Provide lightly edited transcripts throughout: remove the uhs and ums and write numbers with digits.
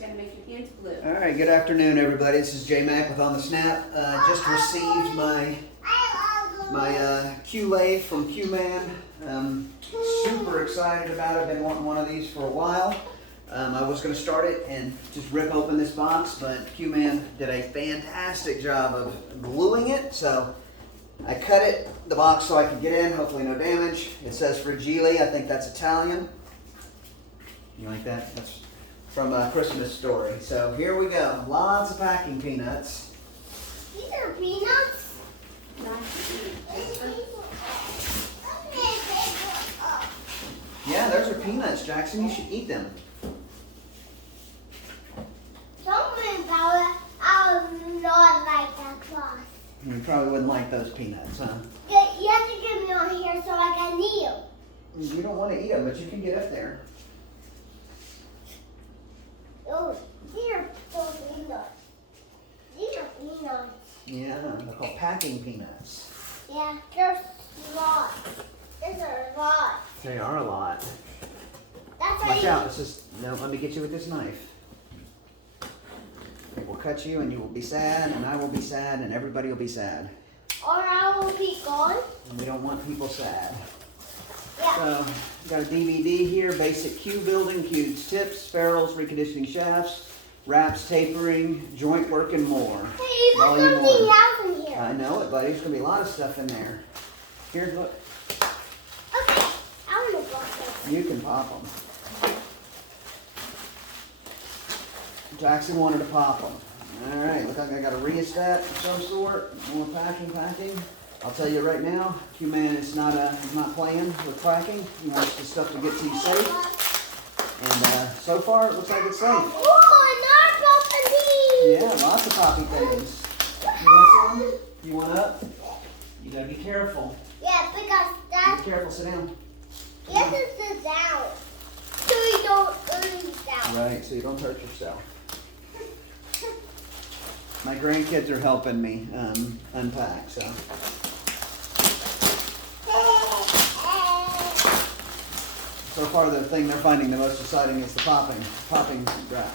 Gotta make your hands blue. All right, good afternoon, everybody. This is J Mac with On the Snap. Just received my Lathe from Q-Man. Super excited about it. Been wanting one of these for a while. I was going to start it and just rip open this box, but Q-Man did a fantastic job of gluing it. So I cut the box so I could get in. Hopefully no damage. It says Fragile. I think that's Italian. You like that? That's from A Christmas Story. So here we go. Lots of packing peanuts. These are peanuts? Yeah, those are peanuts, Jackson. You should eat them. Something about it, I would not like that cloth. You probably wouldn't like those peanuts, huh? You have to get me on here so I can eat them. You don't want to eat them, but you can get up there. Oh, these are so peanuts. These are peanuts. Yeah, they're called packing peanuts. Yeah, there's lots. There's a lot. They are a lot. That's Watch why out. This is, no, let me get you with this knife. It will cut you and you will be sad and I will be sad and everybody will be sad. or I will be gone. And we don't want people sad. Yeah. So, got a DVD here, basic Q building, Q's tips, ferrules, reconditioning shafts, wraps, tapering, joint work, and more. Hey, you got Volume something 1. else in here. I know it, buddy. There's going to be a lot of stuff in there. Here, look. Okay, I want to go there. You can pop them. Jackson wanted to pop them. All right, look like I got a rheostat of some sort. More packing. I'll tell you right now, Q-Man is not playing with packing. He wants the stuff to get to you safe. And so far, it looks like it's safe. Oh, another puppy! Yeah, lots of poppy things. You want some? You want up? You gotta be careful. Yeah, because that's... Be careful, sit down. You have to sit down. So you don't hurt down. Right, so you don't hurt yourself. My grandkids are helping me unpack, so. So far, the thing they're finding the most exciting is the popping wrap.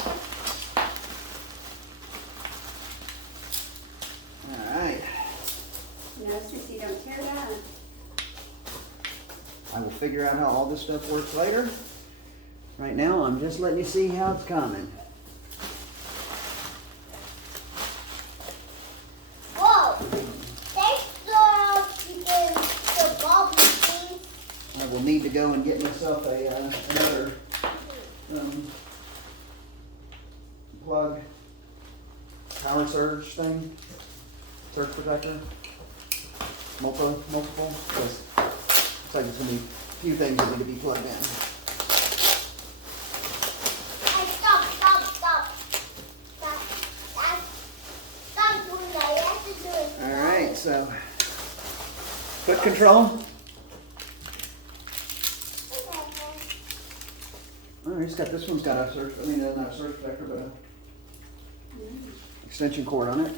All right. No, since you don't tear that. I will figure out how all this stuff works later. Right now, I'm just letting you see how it's coming. Whoa! Thanks for getting the bubble thing. I will need to go and get myself another plug, power surge thing, surge protector, multiple. Because looks like there's gonna be a few things that need to be plugged in. Hey, stop. Stop doing that. You have to do it. All right, so foot control. All right, he's got this one's got a surge. I mean, not a surge protector, but a extension cord on it.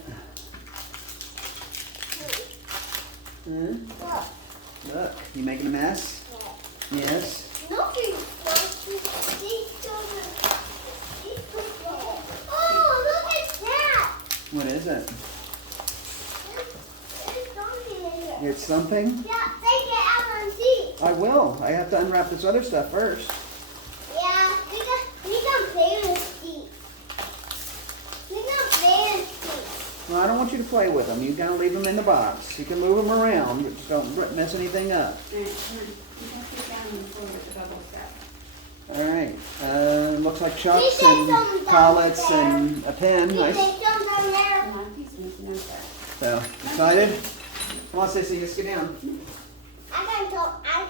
Look, you making a mess? Yes. Nobody wants to Oh, look at that! What is it? There's something in here. It's something? Yeah, take it out and see. I will. I have to unwrap this other stuff first. Yeah, we can play with these. We can play with these. Well, I don't want you to play with them. You gotta leave them in the box. You can move them around, but just don't mess anything up. All right, come on. You have to get down on the floor with the bubble stuff. All right. Looks like chucks He said and something pallets down there. and a pen. You Nice. take them down there. Come on, he's missing out there. So, excited? Come on, Sissy, let's get down. I can go. Down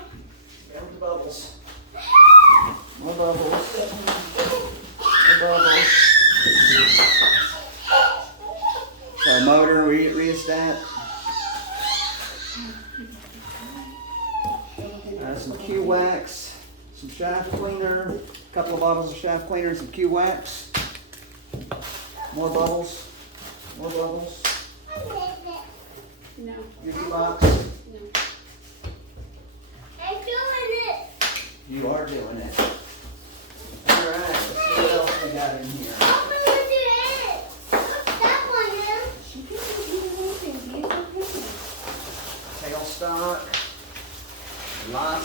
with the bubbles. More bubbles. More bubbles. So, motor, rheostat. Some Q wax, some shaft cleaner, a couple of bottles of shaft cleaner, and some Q wax. More bubbles. More bubbles. No. UV box. No. I'm doing it. You are doing it. All right, let's see what else we got in here.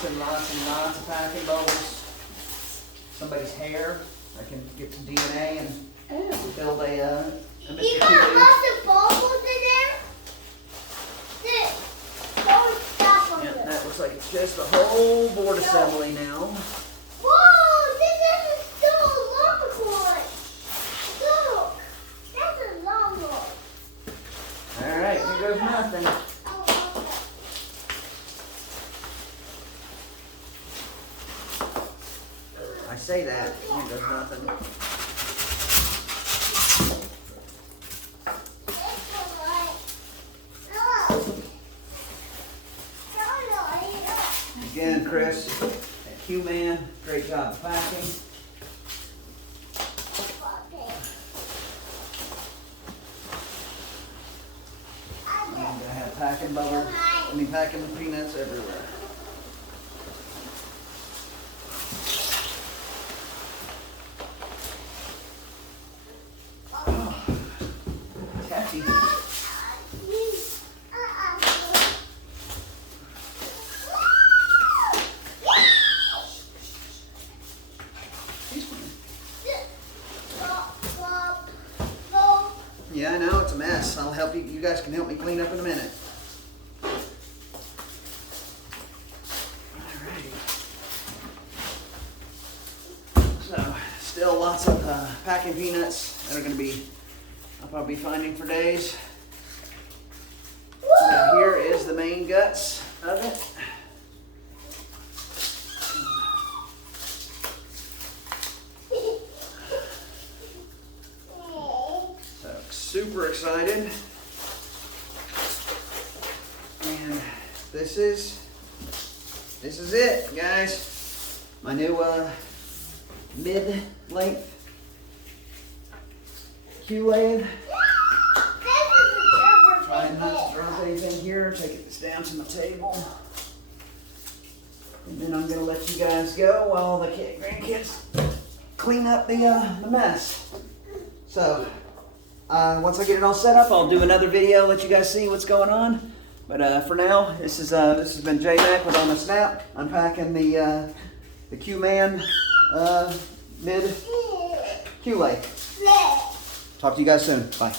lots and lots and lots of packing bubbles. Somebody's hair. I can get some DNA and build a You Mr. got Q. lots of bubbles in there? Don't stop on Yeah, this. that looks like it's just a whole board assembly now. Whoa, this is still a long one. Look, that's a long one. All right, here goes nothing. Oh, okay. I say that, here goes nothing. Again, Chris, at Q-Man, great job of packing. I'm gonna have packing bubbles, packing peanuts everywhere. Oh, taffy. Yeah, I know, it's a mess. I'll help you. You guys can help me clean up in a minute. Alrighty. So, still lots of packing peanuts that are going to be, I'll probably be finding for days. Now here is the main guts of it. Super excited, and this is it, guys. My new mid-length Q-lathe. Try not to drop anything here. Take this down to my table, and then I'm gonna let you guys go while the grandkids clean up the mess. So. Once I get it all set up, I'll do another video, let you guys see what's going on. But for now, this has been J-Mac with On the Snap, unpacking the Q-Man mid Q-lathe. Talk to you guys soon. Bye.